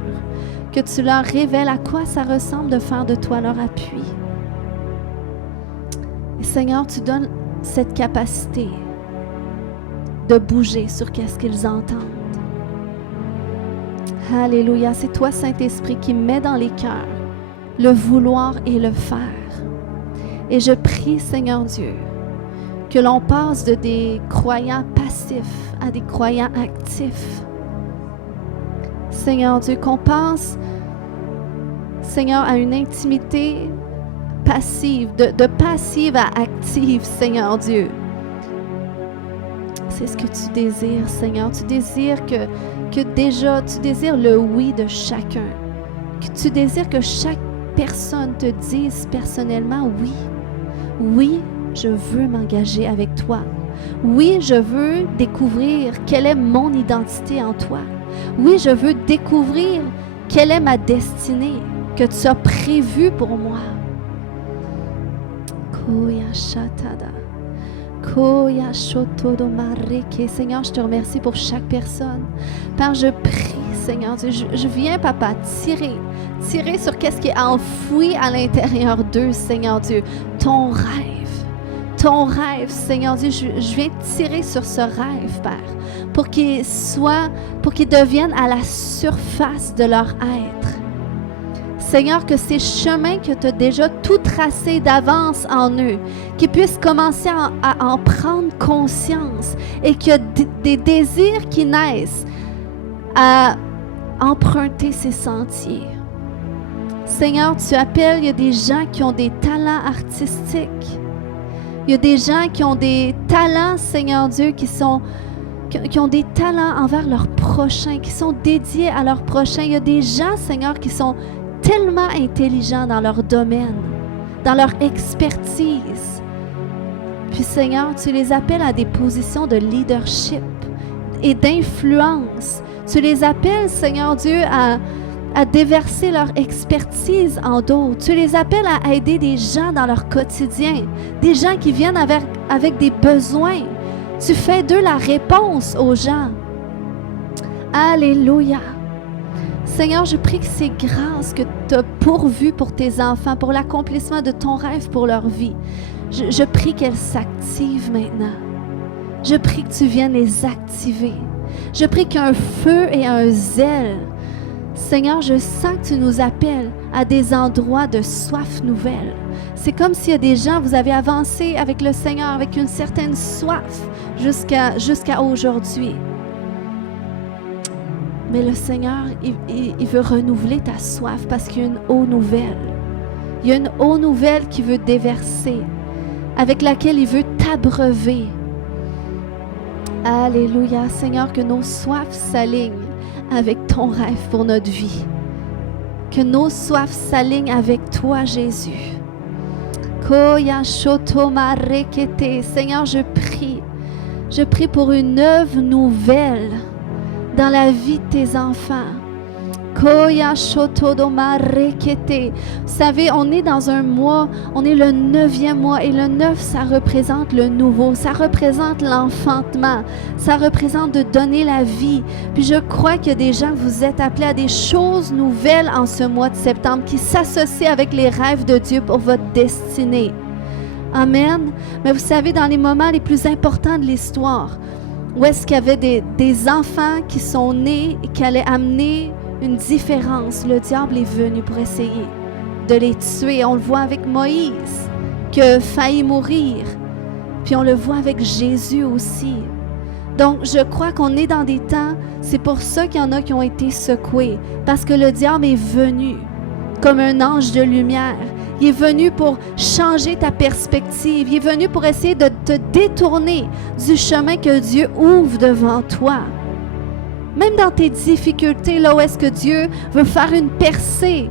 que tu leur révèles à quoi ça ressemble de faire de toi leur appui. Et Seigneur, tu donnes cette capacité de bouger sur qu'est-ce qu'ils entendent. Alléluia, c'est toi Saint-Esprit qui mets dans les cœurs le vouloir et le faire. Et je prie Seigneur Dieu, que l'on passe de des croyants passifs à des croyants actifs. Seigneur Dieu, qu'on passe, Seigneur, à une intimité passive, de passive à active, Seigneur Dieu. C'est ce que tu désires, Seigneur. Tu désires que déjà, tu désires le oui de chacun. Que tu désires que chaque personne te dise personnellement oui. Oui, je veux m'engager avec toi. Oui, je veux découvrir quelle est mon identité en toi. Oui, je veux découvrir quelle est ma destinée que tu as prévue pour moi. Koya shatada. Koya shotodo mareke. Seigneur, je te remercie pour chaque personne. Père, je prie, Seigneur Dieu, je viens, Papa, tirer sur qu'est-ce qui est enfoui à l'intérieur d'eux, Seigneur Dieu. Ton rêve, Seigneur Dieu, je viens tirer sur ce rêve, Père, pour qu'ils deviennent à la surface de leur être. Seigneur, que ces chemins que tu as déjà tout tracés d'avance en eux, qu'ils puissent commencer à en prendre conscience et qu'il y a des désirs qui naissent à emprunter ces sentiers. Seigneur, tu appelles, il y a des gens qui ont des talents artistiques. Il y a des gens qui ont des talents, Seigneur Dieu, qui ont des talents envers leur prochain, qui sont dédiés à leur prochain. Il y a des gens, Seigneur, qui sont tellement intelligents dans leur domaine, dans leur expertise. Puis, Seigneur, tu les appelles à des positions de leadership et d'influence. Tu les appelles, Seigneur Dieu, à déverser leur expertise en d'autres. Tu les appelles à aider des gens dans leur quotidien, des gens qui viennent avec des besoins. Tu fais d'eux la réponse aux gens. Alléluia. Seigneur, je prie que ces grâces que tu as pourvues pour tes enfants, pour l'accomplissement de ton rêve pour leur vie, je prie qu'elles s'activent maintenant. Je prie que tu viennes les activer. Je prie qu'un feu et un zèle. Seigneur, je sens que tu nous appelles à des endroits de soif nouvelle. C'est comme s'il y a des gens, vous avez avancé avec le Seigneur avec une certaine soif jusqu'à aujourd'hui. Mais le Seigneur, il veut renouveler ta soif parce qu'il y a une eau nouvelle. Il y a une eau nouvelle qui veut déverser, avec laquelle il veut t'abreuver. Alléluia, Seigneur, que nos soifs s'alignent avec ton rêve pour notre vie. Que nos soifs s'alignent avec toi, Jésus. Seigneur, je prie pour une œuvre nouvelle dans la vie de tes enfants. Vous savez, on est dans un mois, on est le 9e mois et le 9, ça représente le nouveau, ça représente l'enfantement, ça représente de donner la vie. Puis je crois qu'il y a des gens, vous êtes appelés à des choses nouvelles en ce mois de septembre qui s'associent avec les rêves de Dieu pour votre destinée. Amen. Mais vous savez, dans les moments les plus importants de l'histoire, où est-ce qu'il y avait des enfants qui sont nés et qui allaient amener une différence, le diable est venu pour essayer de les tuer. On le voit avec Moïse, qui a failli mourir. Puis on le voit avec Jésus aussi. Donc, je crois qu'on est dans des temps, c'est pour ça qu'il y en a qui ont été secoués. Parce que le diable est venu comme un ange de lumière. Il est venu pour changer ta perspective. Il est venu pour essayer de te détourner du chemin que Dieu ouvre devant toi. Même dans tes difficultés, là où est-ce que Dieu veut faire une percée,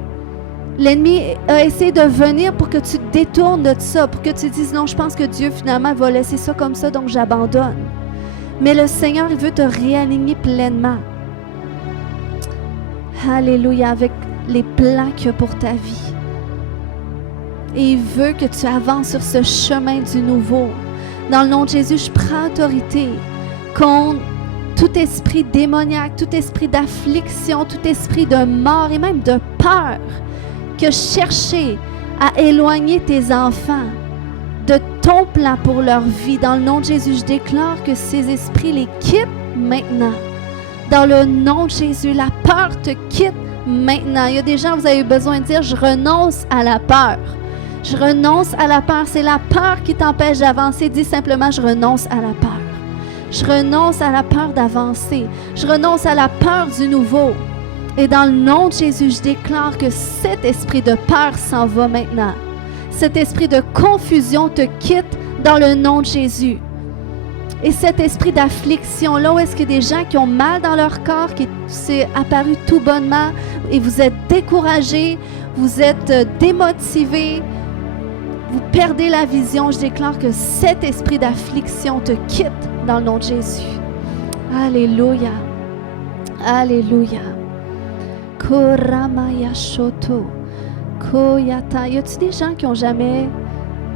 l'ennemi a essayé de venir pour que tu te détournes de ça, pour que tu dises non, je pense que Dieu finalement va laisser ça comme ça, donc j'abandonne. Mais le Seigneur, il veut te réaligner pleinement. Alléluia, avec les plans qu'il y a pour ta vie. Et il veut que tu avances sur ce chemin du nouveau. Dans le nom de Jésus, je prends autorité contre tout esprit démoniaque, tout esprit d'affliction, tout esprit de mort et même de peur qui a cherché à éloigner tes enfants de ton plan pour leur vie. Dans le nom de Jésus, je déclare que ces esprits les quittent maintenant. Dans le nom de Jésus, la peur te quitte maintenant. Il y a des gens, vous avez besoin de dire, je renonce à la peur. Je renonce à la peur. C'est la peur qui t'empêche d'avancer. Dis simplement, je renonce à la peur. Je renonce à la peur d'avancer. Je renonce à la peur du nouveau. Et dans le nom de Jésus, je déclare que cet esprit de peur s'en va maintenant. Cet esprit de confusion te quitte dans le nom de Jésus. Et cet esprit d'affliction, là où est-ce qu'il y a des gens qui ont mal dans leur corps, qui s'est apparu tout bonnement, et vous êtes découragés, vous êtes démotivés, vous perdez la vision, je déclare que cet esprit d'affliction te quitte dans le nom de Jésus. Alléluia. Alléluia. Koramaya shoto. Koyata. Y a-t-il des gens qui n'ont jamais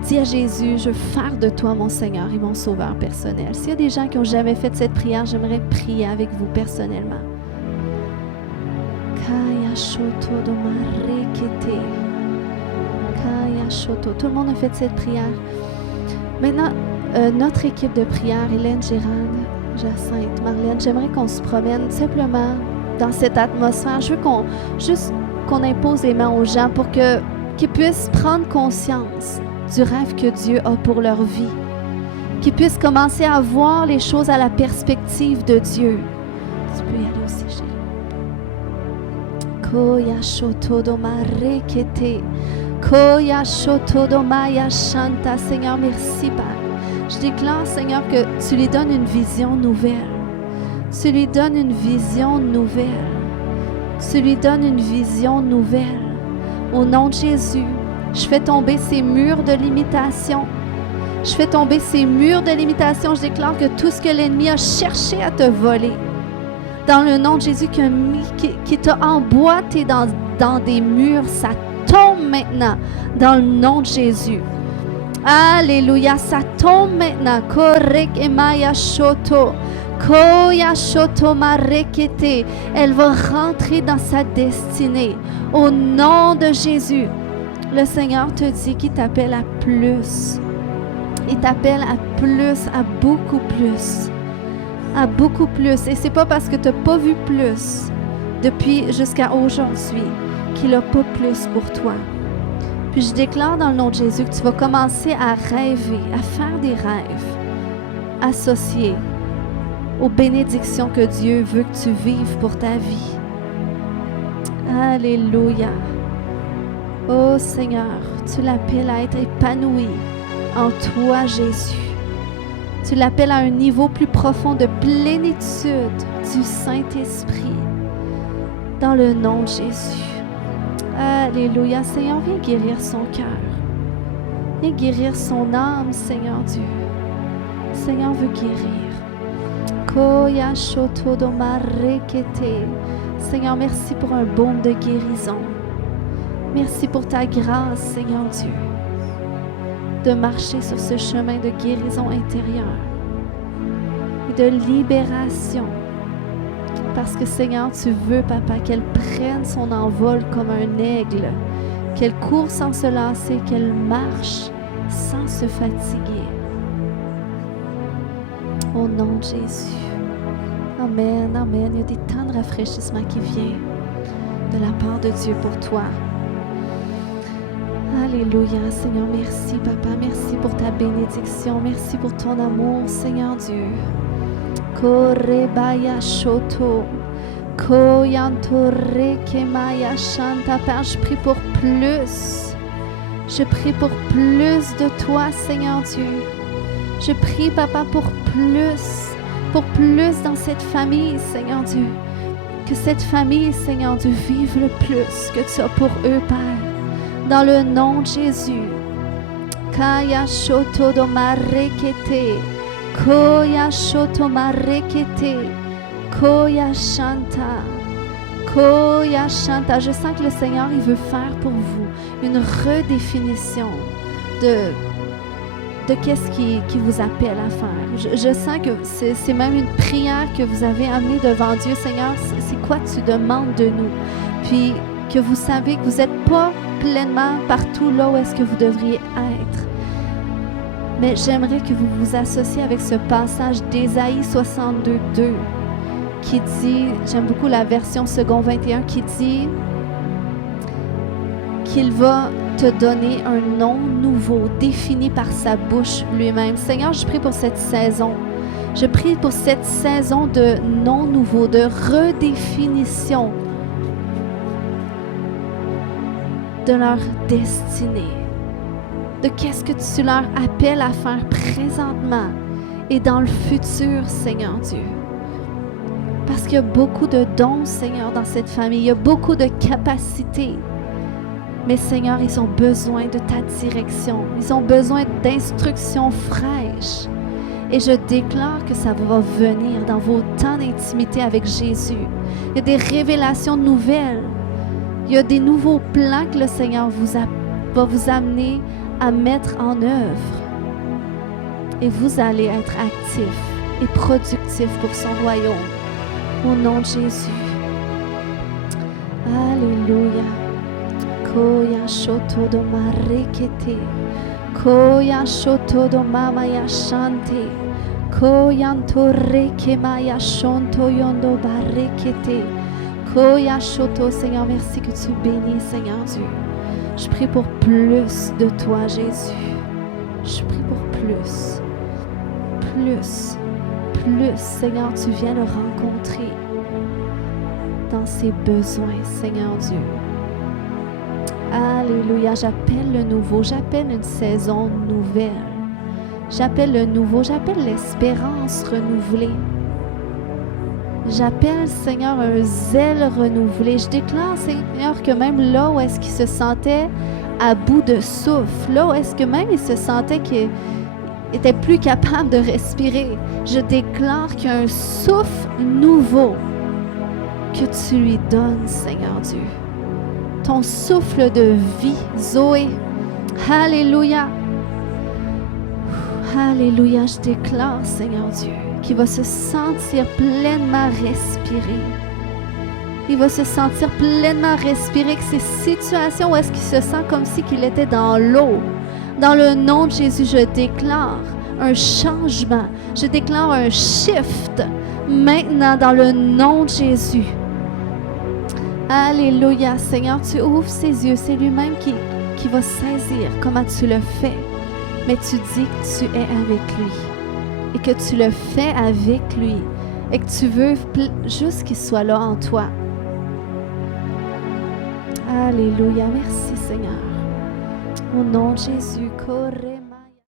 dit à Jésus, je veux faire de toi mon Seigneur et mon Sauveur personnel? S'il y a des gens qui n'ont jamais fait cette prière, j'aimerais prier avec vous personnellement. Kaya shoto domarekete. Kaya shoto. Tout le monde a fait cette prière. Maintenant, notre équipe de prière, Hélène, Gérald, Jacinthe, Marlène, j'aimerais qu'on se promène simplement dans cette atmosphère. Je veux qu'on impose les mains aux gens pour qu'ils puissent prendre conscience du rêve que Dieu a pour leur vie. Qu'ils puissent commencer à voir les choses à la perspective de Dieu. Tu peux y aller aussi, chérie. Koya shotodo marekete. Koya shotodo maya shanta. Seigneur, merci, Père. Je déclare, Seigneur, que tu lui donnes une vision nouvelle. Tu lui donnes une vision nouvelle. Tu lui donnes une vision nouvelle. Au nom de Jésus, je fais tomber ces murs de limitation. Je fais tomber ces murs de limitation. Je déclare que tout ce que l'ennemi a cherché à te voler, dans le nom de Jésus, qui t'a emboîté dans des murs, ça tombe maintenant dans le nom de Jésus. Alléluia, ça tombe maintenant. Korek emaya shoto. Koya shoto marekete. Elle va rentrer dans sa destinée. Au nom de Jésus, le Seigneur te dit qu'il t'appelle à plus. Il t'appelle à plus, à beaucoup plus. À beaucoup plus. Et c'est pas parce que tu n'as pas vu plus depuis jusqu'à aujourd'hui qu'il n'a pas plus pour toi. Puis je déclare dans le nom de Jésus que tu vas commencer à rêver, à faire des rêves associés aux bénédictions que Dieu veut que tu vives pour ta vie. Alléluia. Oh Seigneur, tu l'appelles à être épanoui en toi, Jésus. Tu l'appelles à un niveau plus profond de plénitude du Saint-Esprit. Dans le nom de Jésus. Alléluia. Seigneur, viens guérir son cœur. Viens guérir son âme, Seigneur Dieu. Seigneur veut guérir. Koya shotodo marekete. Seigneur, merci pour un baume de guérison. Merci pour ta grâce, Seigneur Dieu, de marcher sur ce chemin de guérison intérieure et de libération. Parce que, Seigneur, tu veux, Papa, qu'elle prenne son envol comme un aigle, qu'elle court sans se lasser, qu'elle marche sans se fatiguer. Au nom de Jésus. Amen, amen. Il y a des temps de rafraîchissement qui viennent de la part de Dieu pour toi. Alléluia, Seigneur, merci, Papa. Merci pour ta bénédiction. Merci pour ton amour, Seigneur Dieu. Korebaya shoto. Koyantore kemaya shanta. Père, je prie pour plus. Je prie pour plus de toi, Seigneur Dieu. Je prie, Papa, pour plus dans cette famille, Seigneur Dieu. Que cette famille, Seigneur Dieu, vive le plus que tu as pour eux, Père. Dans le nom de Jésus. Kaya shoto do marekete. Koya shoto marekete. Koya shanta. Koya shanta. Je sens que le Seigneur, il veut faire pour vous une redéfinition de qu'est-ce qui vous appelle à faire. Je sens que c'est même une prière que vous avez amenée devant Dieu. Seigneur, c'est quoi tu demandes de nous? Puis que vous savez que vous n'êtes pas pleinement partout là où est-ce que vous devriez être. Mais j'aimerais que vous vous associez avec ce passage d'Ésaïe 62:2 qui dit, j'aime beaucoup la version second 21, qui dit qu'il va te donner un nom nouveau, défini par sa bouche lui-même. Seigneur, je prie pour cette saison. Je prie pour cette saison de nom nouveau, de redéfinition de leur destinée, de qu'est-ce que tu leur appelles à faire présentement et dans le futur, Seigneur Dieu. Parce qu'il y a beaucoup de dons, Seigneur, dans cette famille. Il y a beaucoup de capacités. Mais Seigneur, ils ont besoin de ta direction. Ils ont besoin d'instructions fraîches. Et je déclare que ça va venir dans vos temps d'intimité avec Jésus. Il y a des révélations nouvelles. Il y a des nouveaux plans que le Seigneur va vous amener à mettre en œuvre. Et vous allez être actifs et productifs pour son royaume. Au nom de Jésus. Alléluia. Koya shoto do marekete. Koya shoto do mamaya shante. Koyantore kemaya shonto yondo barekete. Koya shoto. Seigneur, merci que tu bénis, Seigneur Dieu. Je prie pour plus de toi, Jésus. Je prie pour plus. Plus. Seigneur, tu viens le rencontrer dans ses besoins, Seigneur Dieu. Alléluia, j'appelle le nouveau, j'appelle une saison nouvelle. J'appelle le nouveau, j'appelle l'espérance renouvelée. J'appelle, Seigneur, un zèle renouvelé. Je déclare, Seigneur, que même là où est-ce qu'il se sentait à bout de souffle, là où est-ce que même il se sentait qu'il était plus capable de respirer, je déclare qu'il y a un souffle nouveau que tu lui donnes, Seigneur Dieu. Ton souffle de vie, Zoé. Alléluia. Alléluia, je déclare, Seigneur Dieu, qu'il va se sentir pleinement respirer. Il va se sentir pleinement respirer, que ces situations où est-ce qu'il se sent comme si qu'il était dans l'eau. Dans le nom de Jésus, je déclare un changement. Je déclare un shift maintenant dans le nom de Jésus. Alléluia, Seigneur, tu ouvres ses yeux. C'est lui-même qui va saisir comment tu le fais. Mais tu dis que tu es avec lui et que tu le fais avec lui et que tu veux juste qu'il soit là en toi. Alléluia, merci Seigneur. Au nom de Jésus,